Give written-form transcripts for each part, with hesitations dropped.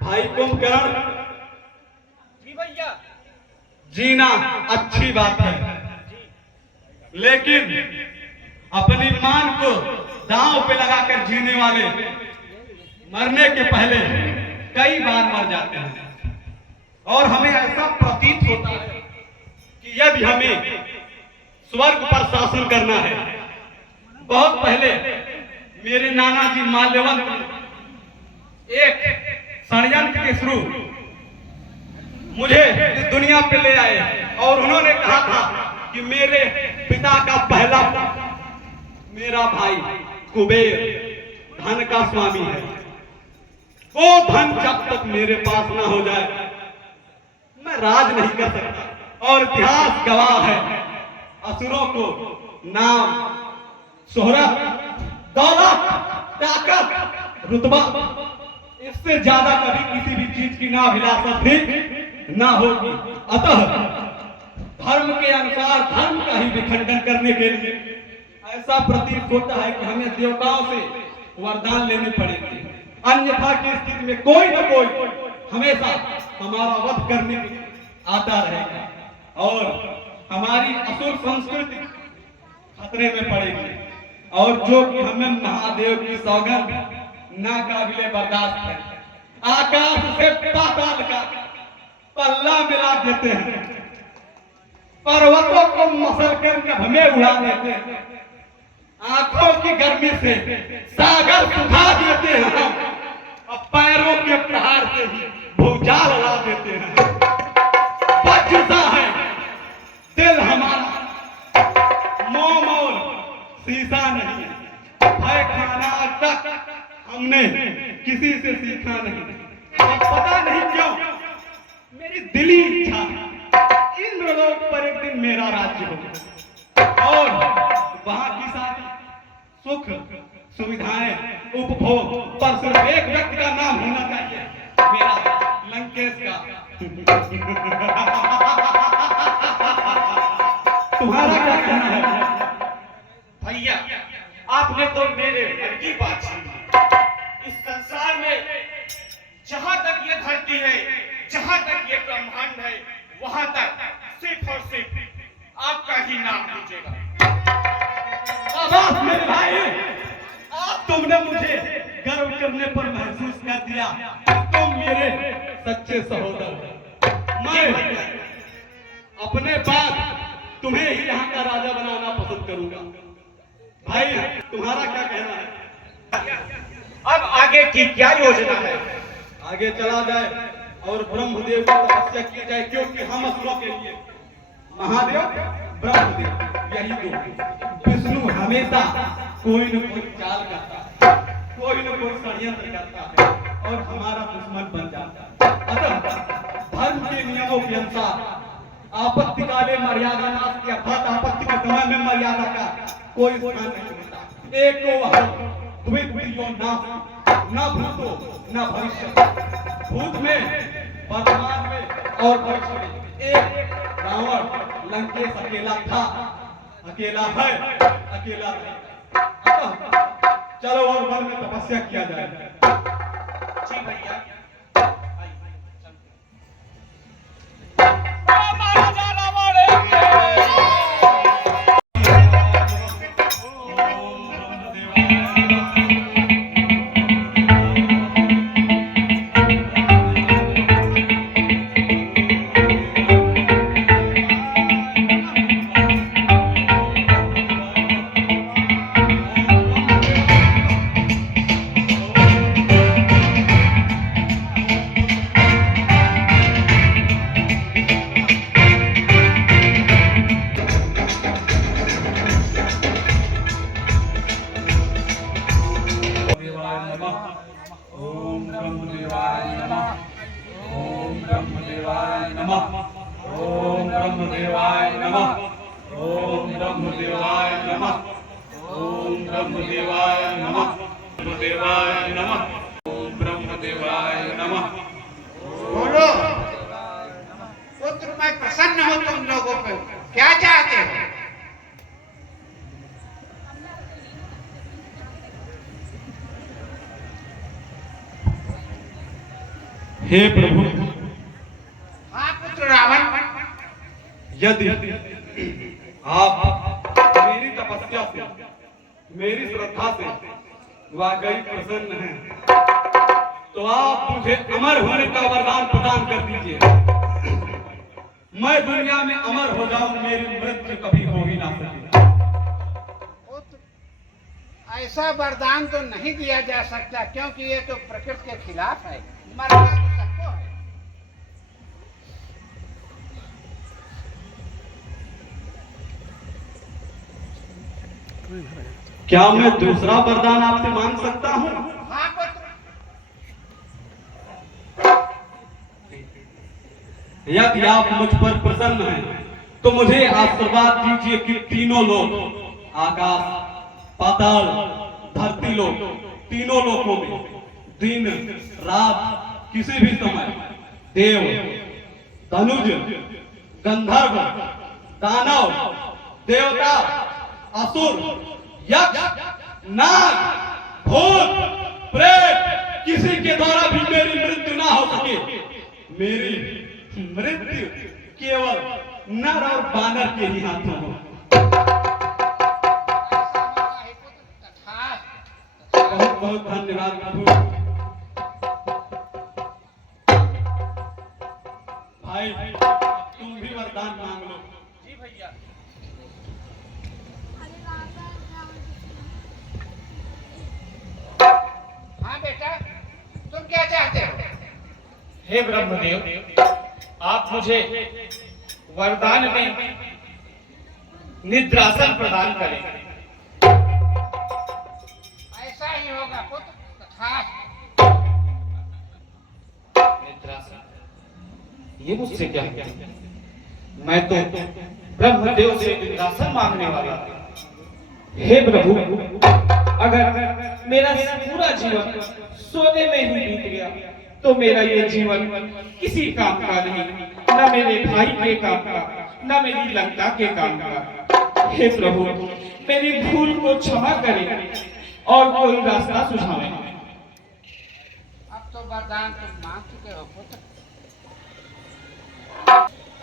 भाई कुंभकर्ण, जी भैया। जीना अच्छी बात है, लेकिन अपनी मान को दांव पे लगाकर जीने वाले मरने के पहले कई बार मर जाते हैं। और हमें ऐसा प्रतीत होता है कि यदि हमें स्वर्ग पर शासन करना है, बहुत पहले मेरे नाना जी माल्यवंत एक षड्यंत्र के थ्रू मुझे इस दुनिया पे ले आए और उन्होंने कहा था कि मेरे पिता का पहला मेरा भाई कुबेर धन का स्वामी है, वो धन जब तक मेरे पास ना हो जाए मैं राज नहीं कर सकता। और इतिहास गवाह है, असुरों को नाम, शोहरत, दौलत, ताकत, रुतबा, इससे ज्यादा कभी किसी भी चीज की ना अभिलाषा थी ना होगी। अतः धर्म के अनुसार धर्म का ही विखंडन करने के लिए ऐसा प्रतीत होता है कि हमें देवताओं से वरदान लेने पड़ेंगे, अन्यथा की स्थिति में कोई न कोई हमेशा हमारा वध करने के लिए आता रहेगा और हमारी असुर संस्कृति खतरे में पड़ेगी। और जो कि हमें महादेव की सौगंध ना काबिले बर्दाश्त है, आकाश से पाताल का पल्ला मिला देते हैं, पर्वतों को मसल कर हमें उड़ा देते हैं, आंखों की गर्मी से सागर सुखा देते हैं और पैरों के प्रहार से ही भूचाल उड़ा देते हैं। बचता है दिल हमारा मोम और शीशा नहीं है, भय खाना तक हमने किसी से सीखा नहीं। और पता नहीं क्यों मेरी दिली इच्छा इंद्रलोक पर एक दिन मेरा राज्य हो और वहां की सारी सुख सुविधाएं उपभोग पर सिर्फ एक व्यक्ति का नाम होना चाहिए, मेरा लंकेश का। तुम्हारा क्या कहना है? भैया आपने तो मेरे मन की बात सुनी। इस संसार में जहां तक ये धरती है, जहां तक ये ब्रह्मांड है, वहां तक सिर्फ और सिर्फ आपका ही नाम लीजिएगा। आवाज मेरे भाई, आज तुमने मुझे गर्व करने पर महसूस कर दिया, तुम मेरे सच्चे सहोदर हो। मैं अपने बाद तुम्हें ही यहाँ का राजा बनाना पसंद करूंगा। भाई तुम्हारा क्या कहना है? अब आगे की क्या योजना है? आगे चला जाए और ब्रह्मदेव की तपस्या की जाए, क्योंकि हम असुरों के लिए महादेव ब्रह्मदेव यही दो। विष्णु हमेशा कोई न कोई चाल करता है, कोई न कोई षड्यंत्र करता है और हमारा दुश्मन बन जाता है। अतः धर्म के नियमों के अनुसार आपत्ति काले मर्यादा नाश की, अर्थात आपत्ति के समय में मर्यादा का कोई स्थान नहीं होता। एक न भूतो न भविष्य, भूत में, वर्तमान में और भविष्य में एक रावण लंकेश अकेला था, अकेला है, अकेला रहेगा। अतः चलो और वन में तपस्या किया जाए। जी भैया। ब्रह्मदेवाय नमः। ओम ब्रह्मदेवाय नमः। ओम ब्रह्मदेवाय नमः। ब्रह्मदेवाय नमः। ओम ब्रह्मदेवाय नमः। बोलो पुत्र, मैं प्रसन्न हूँ तुम लोगों पे। क्या चाहते हो? हे प्रभु, हाँ पुत्र रावण, यदि आप मेरी तपस्या से, मेरी श्रद्धा से वाकई प्रसन्न हैं, तो आप मुझे अमर होने का वरदान प्रदान कर दीजिए। मैं दुनिया में अमर हो जाऊं, मेरी मृत्यु कभी हो ही ना सके। पुत्र, ऐसा वरदान तो नहीं दिया जा सकता, क्योंकि ये तो प्रकृति के खिलाफ है। मरना तो सबको है। क्या मैं दूसरा वरदान आपसे मांग सकता हूँ? हाँ पुत्र, यदि आप मुझ पर प्रसन्न हैं, तो मुझे आशीर्वाद दीजिए कि तीनों लोग, आकाश, पाताल, धरती लोग, तीनों लोगों में दिन रात किसी भी समय देव, धनुज, गंधर्व, दानव, देवता, असुर, यक्ष, नाग, भूत, प्रेत, किसी के द्वारा भी मेरी मृत्यु ना हो सके। मेरी मृत्यु केवल नर और बानर के ही हाथों हो। ऐसा होगा हे पुत्र, तथास्तु। बहुत बहुत धन्यवाद प्रभु। भाई, अब तुम भी वरदान मांग लो। जी भैया। हाँ बेटा, तुम क्या चाहते हो? हे ब्रह्मदेव, आप मुझे वरदान में निद्रासन प्रदान करें। ऐसा ही होगा पुत्र, तथास्तु। निद्रासन, ये मुझसे क्या है? मैं तो ब्रह्मदेव से निद्रासन मांगने वाला था। हे प्रभु, अगर मेरा पूरा जीवन सोने में ही बीत गया, तो मेरा ये जीवन किसी काम का नहीं, न मेरे भाई के काम का, न मेरी लंका के काम का। हे प्रभु, मेरी भूल को क्षमा करें और कोई रास्ता सुझावें। अब तो वरदान तुम मांग चुके हो पुत्र।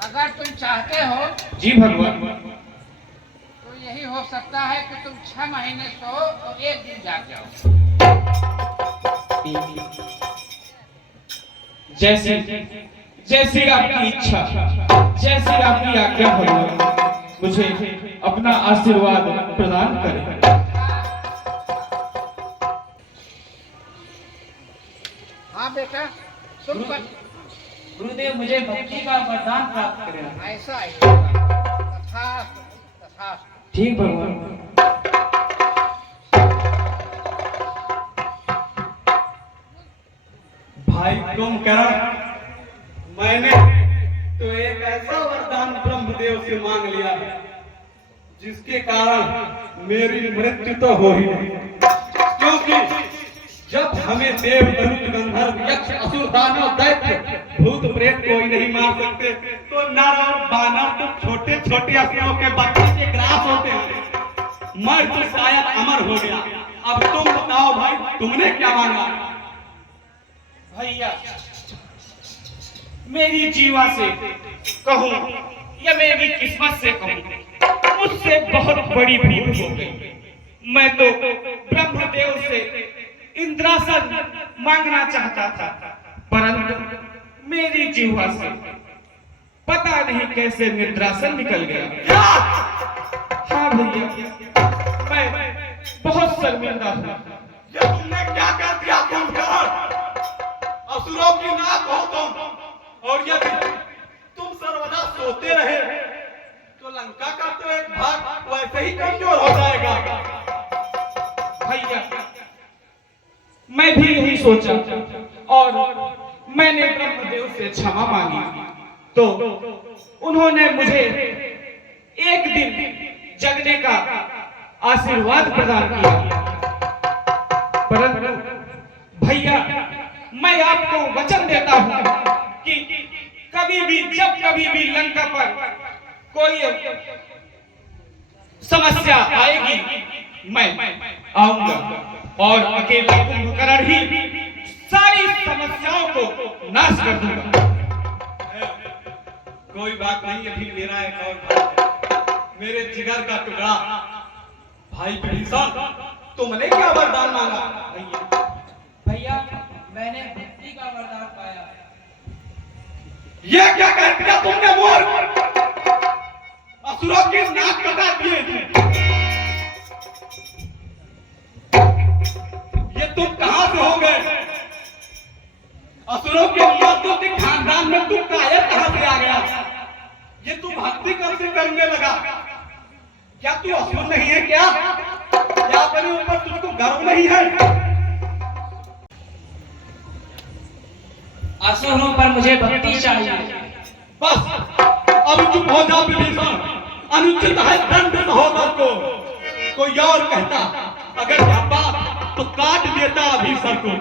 अगर तुम चाहते हो जी भगवान। तो यही हो सकता है कि तुम 6 महीने सो और 1 दिन जाग जाओ। जैसी जैसी आपकी इच्छा, जैसी आपकी आज्ञा भगवान, मुझे अपना आशीर्वाद प्रदान करें। हाँ बेटा, तुम गुरुदेव, मुझे भक्ति का वरदान प्राप्त करें। ऐसा ही होगा। तथास्तु, तथास्तु। ठीक भगवान। भाई तुम करण, मैंने तो एक ऐसा वरदान ब्रह्मदेव से मांग लिया है, जिसके कारण मेरी मृत्यु तो हो ही नहीं। क्योंकि जब हमें देव, धनुष, गंधर्व, यक्ष, असुर, दानव, दैत्य, भूत, प्रेत कोई नहीं मार सकते, तो नर और बानर तो छोटे छोटे असुरों के बच्चे के ग्रास होते हैं। मैं तो शायद अमर हो गया। अब तुम बताओ भाई, तुमने क्या मांगा? भैया, मेरी जीवा से कहूं या मेरी किस्मत से कहूं, मुझसे बहुत बड़ी भूल हो गई। मैं तो ब्रह्मदेव से इंद्रासन मांगना चाहता था, परंतु मेरी जीवा से पता नहीं कैसे निद्रासन निकल गया। हाँ भैया, मैं बहुत शर्मिंदा हूँ। ये तुमने क्या कर दिया? असुरों की नाक हो तुम, और यदि तुम सर्वदा सोते रहे तो लंका का तो एक भाग वैसे ही कमजोर हो जाएगा। भैया, मैं भी यही सोचा और मैंने ब्रह्मदेव से क्षमा मांगी, तो उन्होंने मुझे एक दिन जगने का आशीर्वाद प्रदान किया। परंतु भैया, मैं आपको वचन देता हूं कि कभी भी, जब कभी भी लंका पर कोई समस्या आएगी, मैं आऊंगा और अकेला कुंभकर्ण ही सारी समस्याओं को नाश कर दूंगा। कोई बात नहीं, अभी मेरा एक और भाई है, मेरे जिगर का टुकड़ा भाई विभीषण। तुमने क्या वरदान मांगा? भैया मैंने भक्ति का वरदान पाया। ये क्या कह दिया तुमने? मूर्ख! असुरों की नाक कटा दिए थे। ये तुम कहां से हो गए? असुरों के मर्दों के खानदान में तू कायर कहां से आ गया? ये तू भक्ति कब से करने लगा? क्या तू असुर नहीं है क्या? क्या अपने ऊपर तुझको गर्व नहीं है? असुर हूं पर मुझे भक्ति चाहिए। बस अब चुप हो जा विभीषण। अनुचित है दंड सहोदर को। कोई और कहता, अगर जाता तो काट देता अभी सर को।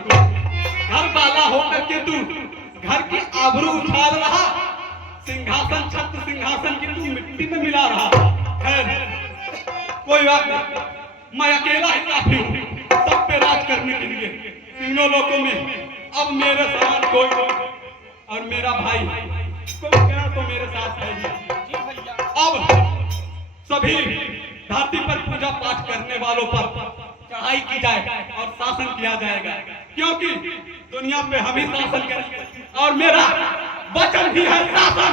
घर वाला होकर के तू घर की आबरू उछाल रहा, सिंहासन छत्र सिंहासन की तू मिट्टी में मिला रहा। खैर कोई बात नहीं, मैं अकेला ही काफी हूँ सब पे राज करने के लिए। तीनों लोगों में अब मेरे समान कोई नहीं, और मेरा भाई क्या तो मेरे साथ है ही। अब सभी धरती पर पूजा पाठ करने वालों पर चढ़ाई की जाए और शासन किया जाएगा, क्योंकि दुनिया पे हम ही शासन करेंगे और मेरा वचन भी है शासन।